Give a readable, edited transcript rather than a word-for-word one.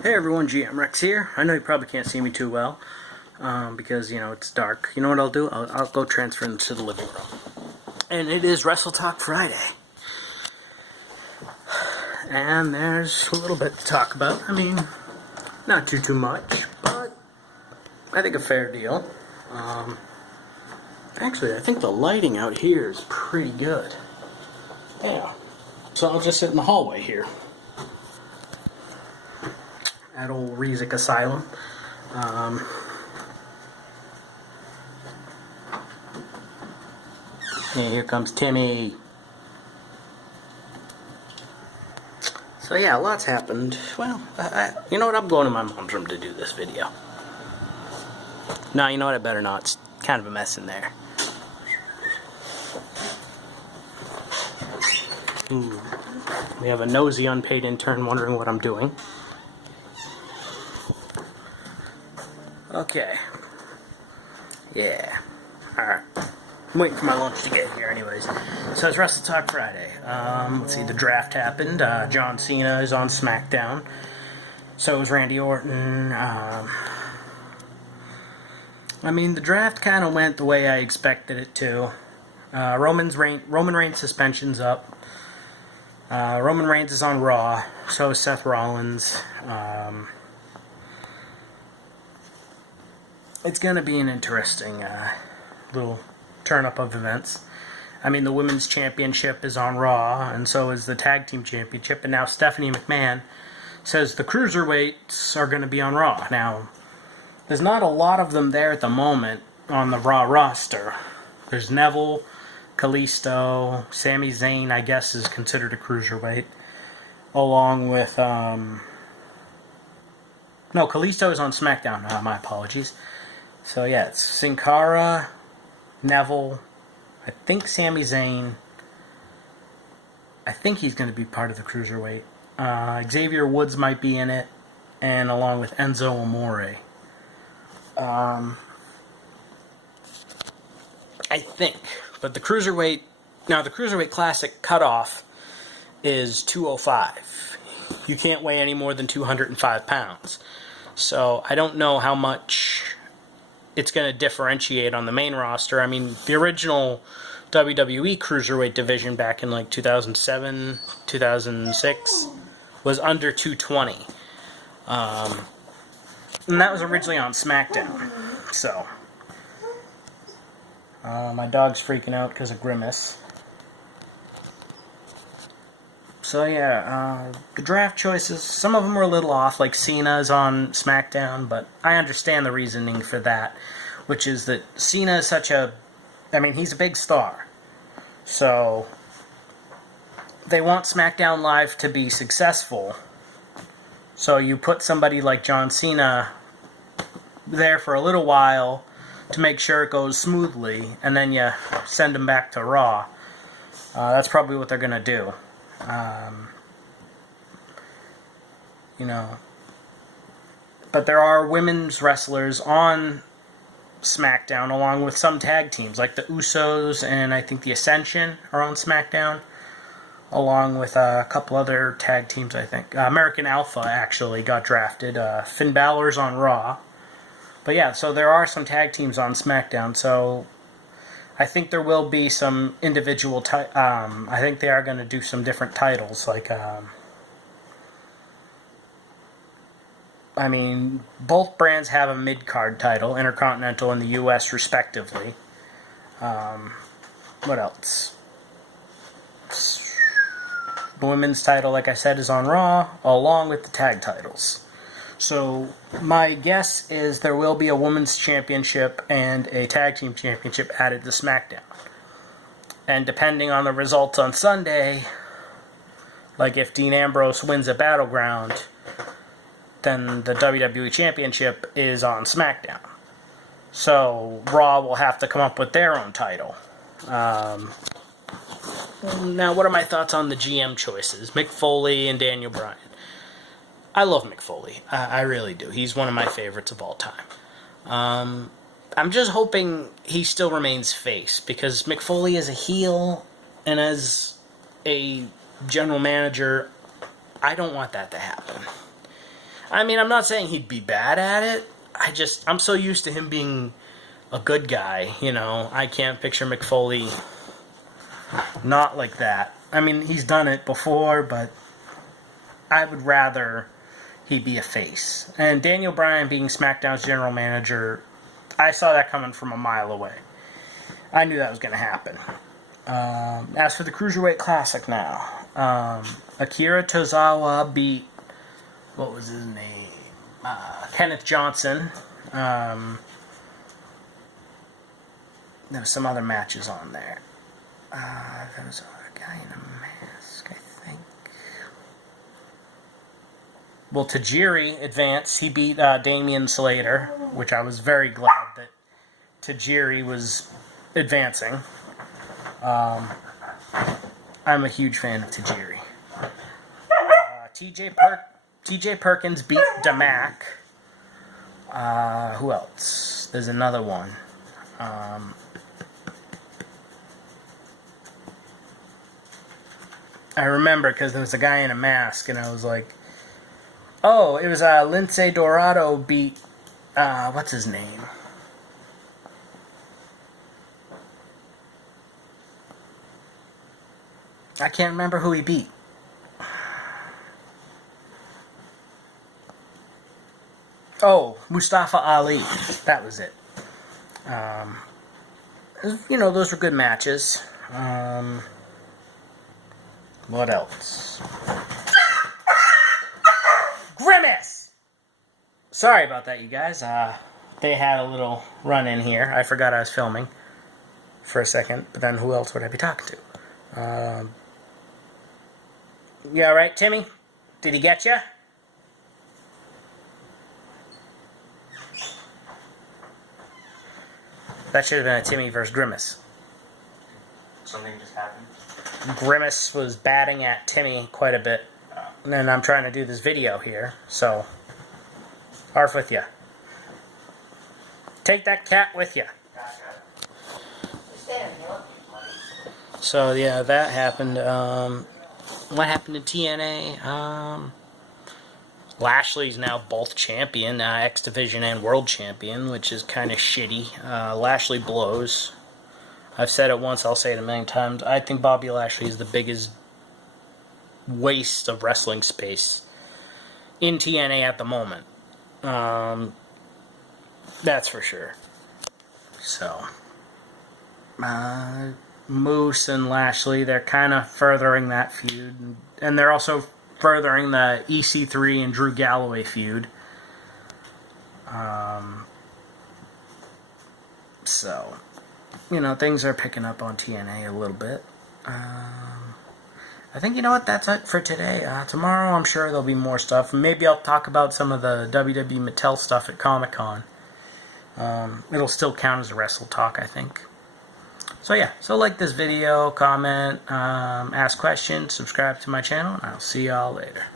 Hey everyone, GM Rex here. I know you probably can't see me too well because, it's dark. You know what I'll do? I'll go transfer into the living room. And it is Wrestle Talk Friday. And there's a little bit to talk about. I mean, not too much, but I think a fair deal. Actually, I think the lighting out here is pretty good. Yeah. So I'll just sit in the hallway here at old Rezic Asylum. Yeah, here comes Timmy. So yeah, lots happened. Well, you know what? I'm going to my mom's room to do this video. No, you know what? I better not. It's kind of a mess in there. Ooh. We have a nosy unpaid intern wondering what I'm doing. Okay. Yeah. Alright. I'm waiting for my lunch to get here anyways. So it's Wrestle Talk Friday. Let's see, the draft happened. John Cena is on SmackDown. So is Randy Orton. I mean, the draft kind of went the way I expected it to. Roman Reigns suspension's up. Roman Reigns is on Raw. So is Seth Rollins. It's going to be an interesting little turn-up of events. I mean, the Women's Championship is on Raw, and so is the Tag Team Championship, and now Stephanie McMahon says the cruiserweights are going to be on Raw. Now, there's not a lot of them there at the moment on the Raw roster. There's Neville, Kalisto, Sami Zayn, I guess, is considered a cruiserweight, along with, no, Kalisto is on SmackDown, my apologies. So yeah, it's Sin Cara, Neville, I think Sami Zayn. I think he's going to be part of the cruiserweight. Xavier Woods might be in it, and along with Enzo Amore. I think. But the cruiserweight, now the cruiserweight classic cutoff is 205. You can't weigh any more than 205 pounds. So I don't know how much it's going to differentiate on the main roster. I mean, the original WWE Cruiserweight division back in like 2007, 2006 was under 220. And that was originally on SmackDown. So, my dog's freaking out because of Grimace. So yeah, the draft choices, some of them were a little off, like Cena's on SmackDown, but I understand the reasoning for that, which is that Cena is such a, I mean, he's a big star. So, they want SmackDown Live to be successful, so you put somebody like John Cena there for a little while to make sure it goes smoothly, and then you send him back to Raw. That's probably what they're going to do. But there are women's wrestlers on SmackDown along with some tag teams, like the Usos and I think the Ascension are on SmackDown, along with a couple other tag teams, I think. American Alpha actually got drafted. Finn Balor's on Raw. But yeah, so there are some tag teams on SmackDown, so I think there will be some individual, I think they are going to do some different titles, like, I mean, both brands have a mid-card title, Intercontinental and the U.S. respectively. What else? The women's title, like I said, is on Raw, along with the tag titles. So, my guess is there will be a women's championship and a tag team championship added to SmackDown. And depending on the results on Sunday, like if Dean Ambrose wins at Battleground, then the WWE Championship is on SmackDown. So, Raw will have to come up with their own title. Now, what are my thoughts on the GM choices? Mick Foley and Daniel Bryan. I love Mick Foley. I really do. He's one of my favorites of all time. I'm just hoping he still remains face, because Mick Foley is a heel, and as a general manager, I don't want that to happen. I mean, I'm not saying he'd be bad at it. I'm so used to him being a good guy, you know. I can't picture McFoley not like that. I mean, he's done it before, but I would rather he be a face. And Daniel Bryan being SmackDown's general manager, I saw that coming from a mile away. I knew that was going to happen. As for the Cruiserweight Classic now, Akira Tozawa beat, what was his name? Kenneth Johnson. There were some other matches on there. There was a guy in a mask, I think. Well, Tajiri advanced. He beat Damian Slater, which I was very glad that Tajiri was advancing. I'm a huge fan of Tajiri. TJ Perkins beat Damac. Who else? There's another one. I remember because there was a guy in a mask, and I was like, oh, it was Lince Dorado beat, what's his name? I can't remember who he beat. Oh, Mustafa Ali. That was it. You know, those were good matches. What else? Grimace! Sorry about that, you guys. They had a little run in here. I forgot I was filming for a second, but then who else would I be talking to? You alright, Timmy? Did he get you? That should have been a Timmy versus Grimace. Something just happened? Grimace was batting at Timmy quite a bit. And I'm trying to do this video here, so arf with you. Take that cat with you. So yeah, that happened. What happened in TNA? Lashley's now both champion, X Division and World Champion, which is kind of shitty. Lashley blows. I've said it once, I'll say it a million times. I think Bobby Lashley is the biggest waste of wrestling space in TNA at the moment. That's for sure. So, Moose and Lashley, they're kind of furthering that feud. And they're also furthering the EC3 and Drew Galloway feud. So, you know, things are picking up on TNA a little bit. I think, you know what, that's it for today. Tomorrow, I'm sure there'll be more stuff. Maybe I'll talk about some of the WWE Mattel stuff at Comic-Con. It'll still count as a Wrestle Talk, I think. So yeah, so like this video, comment, ask questions, subscribe to my channel, and I'll see y'all later.